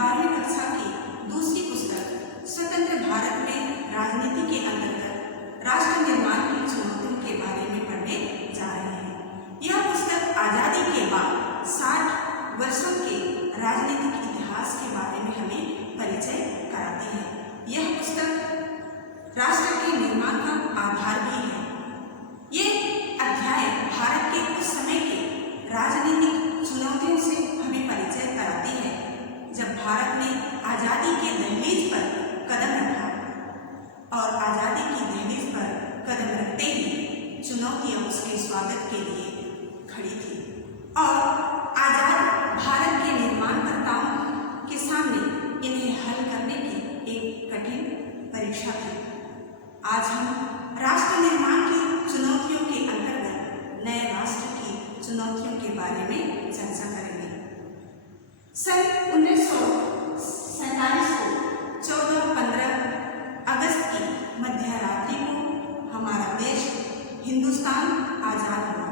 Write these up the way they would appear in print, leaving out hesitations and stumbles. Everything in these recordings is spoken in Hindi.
12वीं कक्षा की दूसरी पुस्तक स्वतंत्र भारत में राजनीति के अंतर्गत राष्ट्र निर्माण की चुनौतियों के बारे में पढ़ने जा रहे हैं। यह पुस्तक आजादी के बाद 60 वर्षों के राजनीतिक इतिहास के बारे में हमें परिचय कराती है। यह पुस्तक राष्ट्र के निर्माण का आधार भी है। ये अध्याय भारत के उस समय के राजनीतिक चुनौतियों से हमें परिचय कराती है जब भारत ने आज़ादी के दहलीज पर कदम रखा और आज़ादी की दहलीज पर कदम रखते ही चुनौतियां उसके स्वागत के लिए खड़ी थी और आज़ाद भारत के निर्माणकर्ताओं के सामने इन्हें हल करने की एक कठिन परीक्षा थी। आज हम राष्ट्र निर्माण की चुनौतियों के अंतर्गत नए राष्ट्र की चुनौतियों के बारे में चर्चा करेंगे। सन 1947 को 14-15 अगस्त की मध्यरात्रि को हमारा देश हिंदुस्तान आजाद हुआ।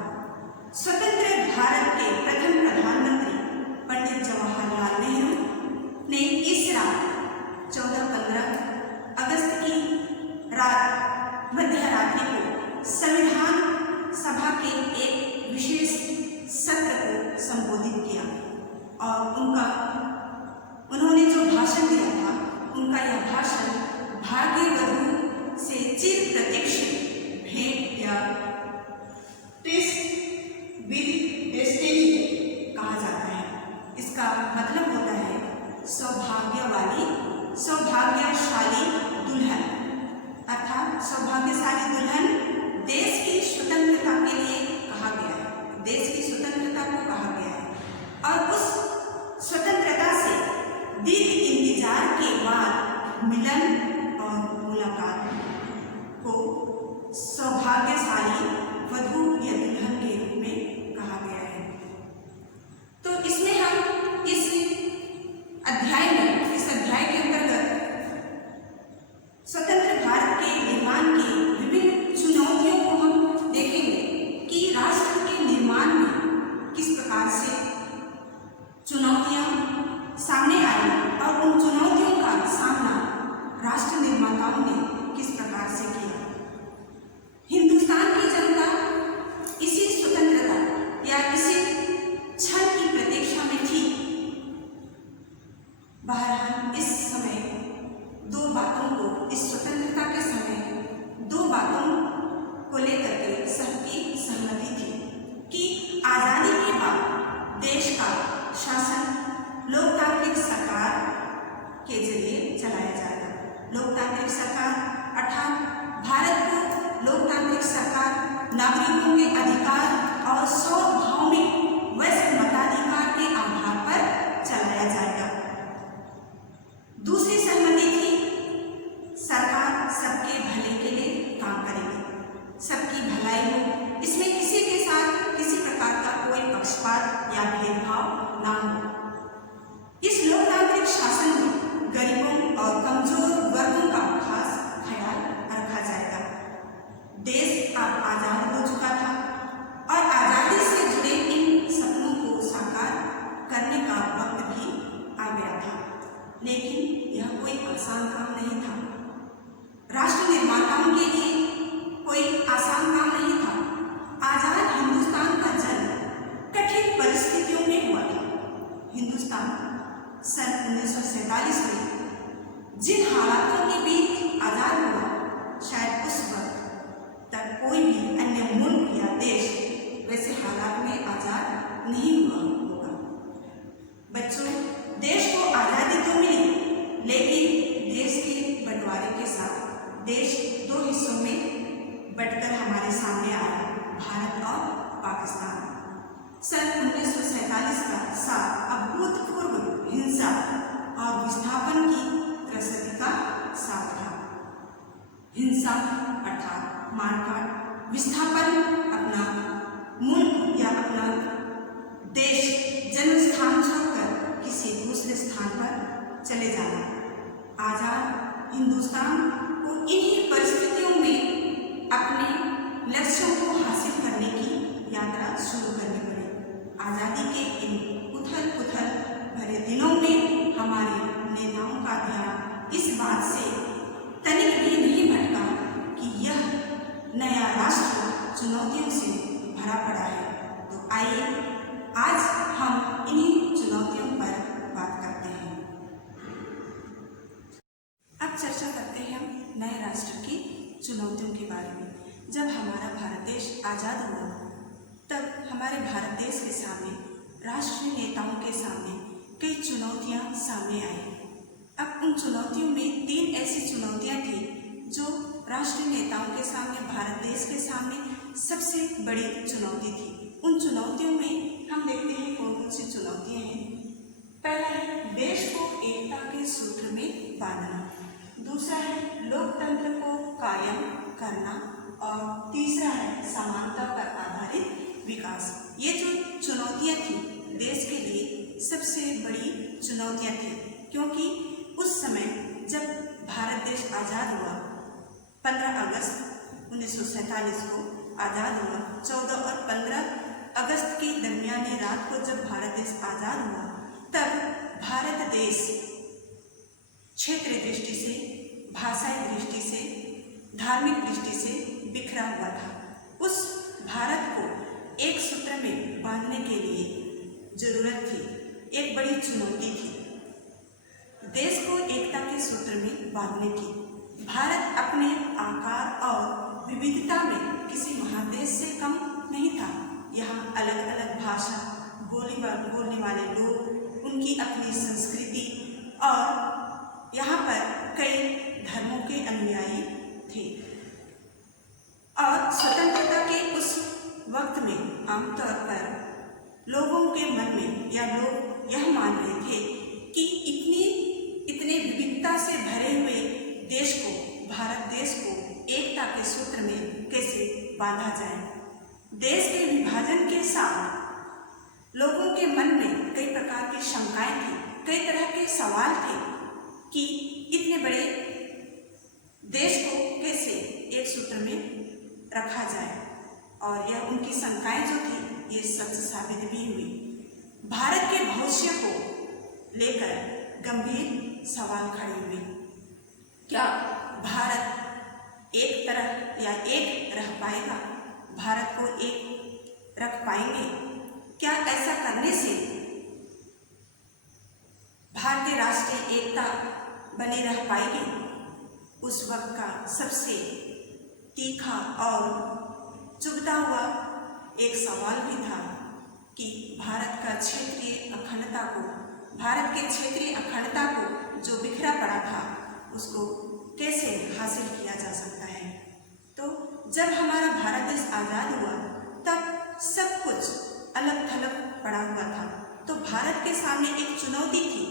स्वतंत्र भारत के प्रथम प्रधानमंत्री पंडित जवाहरलाल नेहरू ने इस रात 14-15 अगस्त की रात मध्यरात्रि को संविधान सभा के एक विशेष सत्र को संबोधित किया और उन्होंने जो भाषण दिया था उनका यह भाषण भाग्य वधु से चिर प्रतीक्षित भेंट या टेस्ट विद डेस्टिनी कहा जाता है। इसका मतलब होता है सौभाग्यशाली दुल्हन, अर्थात सौभाग्यशाली दुल्हन देश की स्वतंत्रता के लिए कहा गया है। देश की स्वतंत्रता को कहा गया है और उस स्वतंत्रता से दीर्घ इंतजार के बाद मिलन और मुलाकात को सौभाग्यशाली वधु या दुल्हन के रूप में कहा गया है। तो इसमें हम इस अध्याय के अंतर्गत स्वतंत्र भारत के निर्माण की विभिन्न चुनौतियों को हम देखेंगे कि राष्ट्र के निर्माण में किस प्रकार से चुनौतियां सामने आई और उन चुनौतियों का सामना राष्ट्र निर्माताओं ने किस प्रकार से किया। हिंदुस्तान की जनता इसी स्वतंत्रता या इसी क्षण की प्रतीक्षा में थी। बहरहाल इस समय दो बातों को, इस स्वतंत्रता के समय दो बातों को लेकर के सबकी सहमति थी कि आज़ादी के बाद देश का शासन लोकतांत्रिक सरकार के जरिए चलाया जाएगा। लोकतांत्रिक सरकार अर्थात भारत को लोकतांत्रिक सरकार नागरिकों के अधिकार और सार्वभौमिक वैश्विक मताधिकार के आधार पर चलाया जाएगा। दूसरी सहमति थी सरकार सबके भले के लिए काम करेगी, सबकी भलाई हो, इसमें किसी के साथ किसी प्रकार का कोई पक्षपात या भेदभाव ना हो। इस लोकतांत्रिक शासन में गरीबों और कमजोर वर्गों का खास ख्याल रखा जाएगा। देश अब आजाद हो चुका था और आजादी से जुड़े इन सपनों को साकार करने का वक्त भी आ गया था, लेकिन यह कोई आसान काम नहीं था। राष्ट्र निर्माताओं के लिए कोई आसान काम नहीं था। आजाद हिंदुस्तान का जन्म कठिन परिस्थितियों में हुआ था। हिंदुस्तान सन 1947 में जिन हालातों के बीच आजाद हुआ, शायद उस वक्त तक कोई भी अन्य मुल्क या देश वैसे हालात में आजाद नहीं हुआ होगा। बच्चों, देश को आज़ादी तो मिली, लेकिन देश के बंटवारे के साथ देश दो हिस्सों में बंटकर हमारे सामने आया, भारत और पाकिस्तान। सन 1947 का साल अभूतपूर्व हिंसा और विस्थापन की त्रसदी का साल था। हिंसा अर्थात मारकाट, विस्थापन अपना मुल्क या अपना देश चुनौतियों के बारे में। जब हमारा भारत देश आज़ाद हुआ तब हमारे भारत देश के सामने, राष्ट्रीय नेताओं के सामने कई चुनौतियां सामने आई। अब उन चुनौतियों में 3 ऐसी चुनौतियां थी जो राष्ट्रीय नेताओं के सामने, भारत देश के सामने सबसे बड़ी चुनौती थी। उन चुनौतियों में हम देखते हैं कौन कौन सी चुनौतियां हैं। पहला है देश को एकता के सूत्र में बांधना, दूसरा है लोकतंत्र को कायम करना और तीसरा है समानता पर आधारित विकास। ये जो चुनौतियां थी देश के लिए सबसे बड़ी चुनौतियां थी, क्योंकि उस समय जब भारत देश आज़ाद हुआ, 15 अगस्त 1947 को आज़ाद हुआ, 14 और 15 अगस्त के दरमियानी रात को जब भारत देश आज़ाद हुआ तब भारत देश क्षेत्रीय दृष्टि से, भाषाई दृष्टि से, धार्मिक दृष्टि से बिखरा हुआ था। उस भारत को एक सूत्र में बांधने के लिए जरूरत थी, एक बड़ी चुनौती थी देश को एकता के सूत्र में बांधने की। भारत अपने आकार और विविधता में किसी महादेश से कम नहीं था। यहाँ अलग अलग भाषा बोलने वाले लोग, उनकी अपनी संस्कृति और यहाँ पर कई धर्मों के अनुयायी थे। और स्वतंत्रता के उस वक्त में आमतौर पर लोगों के मन में या लोग यह मान रहे थे कि इतने विविधता से भरे हुए देश को, भारत देश को एकता के सूत्र में कैसे बांधा जाए। देश के विभाजन के साथ लोगों के मन में कई प्रकार की शंकाएं थी, कई तरह के सवाल थे कि इतने बड़े देश को कैसे एक सूत्र में रखा जाए, और यह उनकी शंकाएं जो थी ये सच साबित भी हुई। भारत के भविष्य को लेकर गंभीर सवाल खड़े हुए। क्या भारत एक तरह या एक रह पाएगा? भारत को एक रख पाएंगे? क्या ऐसा करने से भारतीय राष्ट्रीय एकता बनी रह पाएगी? उस वक्त का सबसे तीखा और चुभता हुआ एक सवाल भी था कि भारत के क्षेत्रीय अखंडता को जो बिखरा पड़ा था उसको कैसे हासिल किया जा सकता है। तो जब हमारा भारत देश आज़ाद हुआ तब सब कुछ अलग थलग पड़ा हुआ था। तो भारत के सामने एक चुनौती थी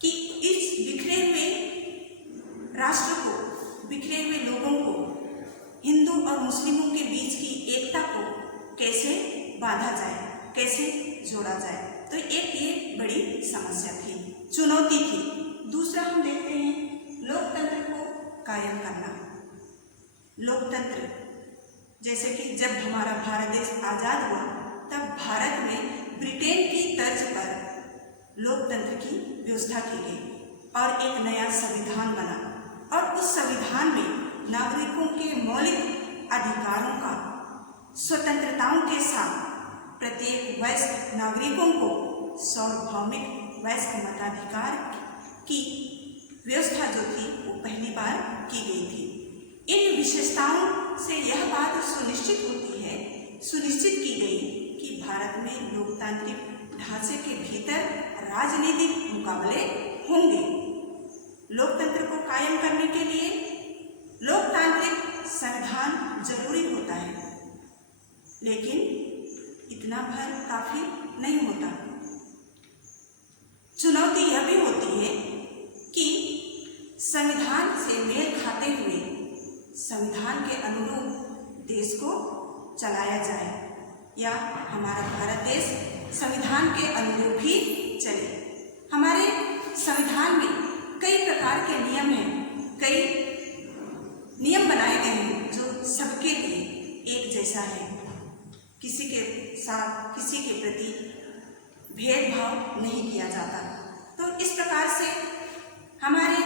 कि इस बिखरे हुए राष्ट्र को, बिखरे हुए लोगों को, हिंदू और मुस्लिमों के बीच की एकता को कैसे बांधा जाए, कैसे जोड़ा जाए। तो एक ये बड़ी समस्या थी, चुनौती थी। दूसरा हम देखते हैं लोकतंत्र को कायम करना। लोकतंत्र, जैसे कि जब हमारा भारत देश आज़ाद हुआ तब भारत में ब्रिटेन की तर्ज पर लोकतंत्र की व्यवस्था की गई और एक नया संविधान बना, और उस संविधान में नागरिकों के मौलिक अधिकारों का स्वतंत्रताओं के साथ प्रत्येक वयस्क नागरिकों को सार्वभौमिक वयस्क मताधिकार की व्यवस्था जो थी वो पहली बार की गई थी। इन विशेषताओं से यह बात सुनिश्चित की गई कि भारत में लोकतांत्रिक ढांचे के भीतर राजनीतिक मुकाबले होंगे। लोकतंत्र को कायम करने के लिए लोकतांत्रिक संविधान जरूरी होता है, लेकिन इतना भर काफी नहीं होता। चुनौती यह भी होती है कि संविधान से मेल खाते हुए संविधान के अनुरूप देश को चलाया जाए, या हमारा भारत देश संविधान के अनुरूप ही चले। हमारे संविधान में कई प्रकार के नियम हैं, कई नियम बनाए गए हैं जो सबके लिए एक जैसा है। किसी के साथ, किसी के प्रति भेदभाव नहीं किया जाता। तो इस प्रकार से हमारे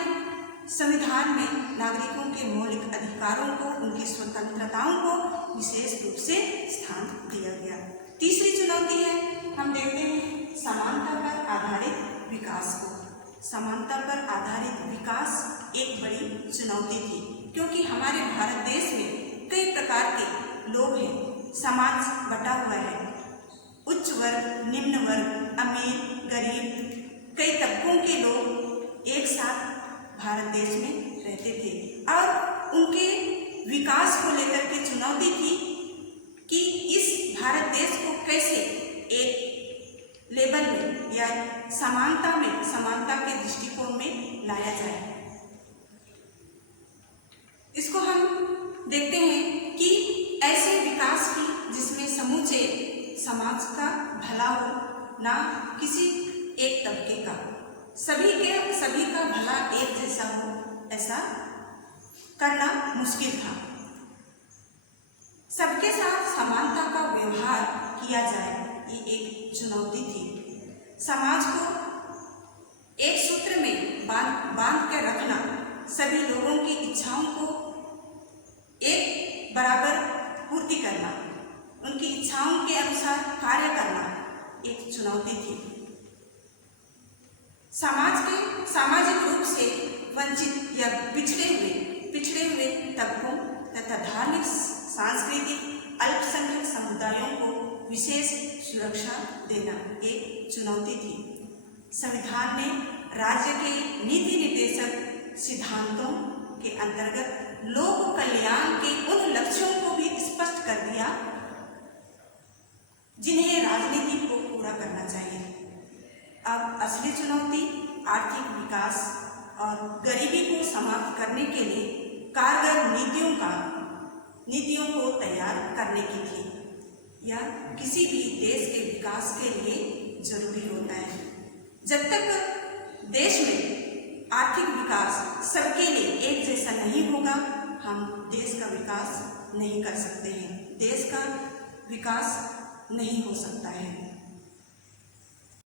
संविधान में नागरिकों के मौलिक अधिकारों को, उनकी स्वतंत्रताओं को विशेष रूप से स्थान दिया गया। तीसरी चुनौती है, हम देखते हैं समानता पर आधारित विकास को। समानता पर आधारित विकास एक बड़ी चुनौती थी। क्योंकि हमारे भारत देश में कई प्रकार के लोग हैं, समाज बटा हुआ है, उच्च वर्ग, निम्न वर्ग, अमीर, गरीब, कई तबकों के लोग एक साथ भारत देश में रहते थे और उनके विकास को लेकर के चुनौती थी कि इस भारत देश को कैसे एक लेवल में या समानता के दृष्टिकोण में लाया जाए। इसको हम देखते हैं कि ऐसे विकास की जिसमें समूचे समाज का भला हो, ना किसी एक तबके का, सभी का भला एक जैसा हो, ऐसा करना मुश्किल था। सबके साथ समानता का व्यवहार किया जाए, ये एक चुनौती थी। समाज को एक सूत्र में बांध कर रखना, सभी लोगों की इच्छाओं को एक बराबर पूर्ति करना, उनकी इच्छाओं के अनुसार कार्य करना एक चुनौती थी। सामाजिक रूप से वंचित या पिछड़े हुए तबकों तथा धार्मिक सांस्कृतिक अल्पसंख्यक समुदायों को विशेष सुरक्षा देना एक चुनौती थी। संविधान ने राज्य के नीति निर्देशक सिद्धांतों के अंतर्गत लोक कल्याण के उन लक्ष्यों को भी स्पष्ट कर दिया जिन्हें राजनीति को पूरा करना चाहिए। अब असली चुनौती आर्थिक विकास और गरीबी को समाप्त करने के लिए कारगर नीतियों को तैयार करने की थी। यह किसी भी देश के विकास के लिए जरूरी होता है। जब तक देश में आर्थिक विकास सबके लिए एक जैसा नहीं होगा, हम देश का विकास नहीं कर सकते हैं, देश का विकास नहीं हो सकता है।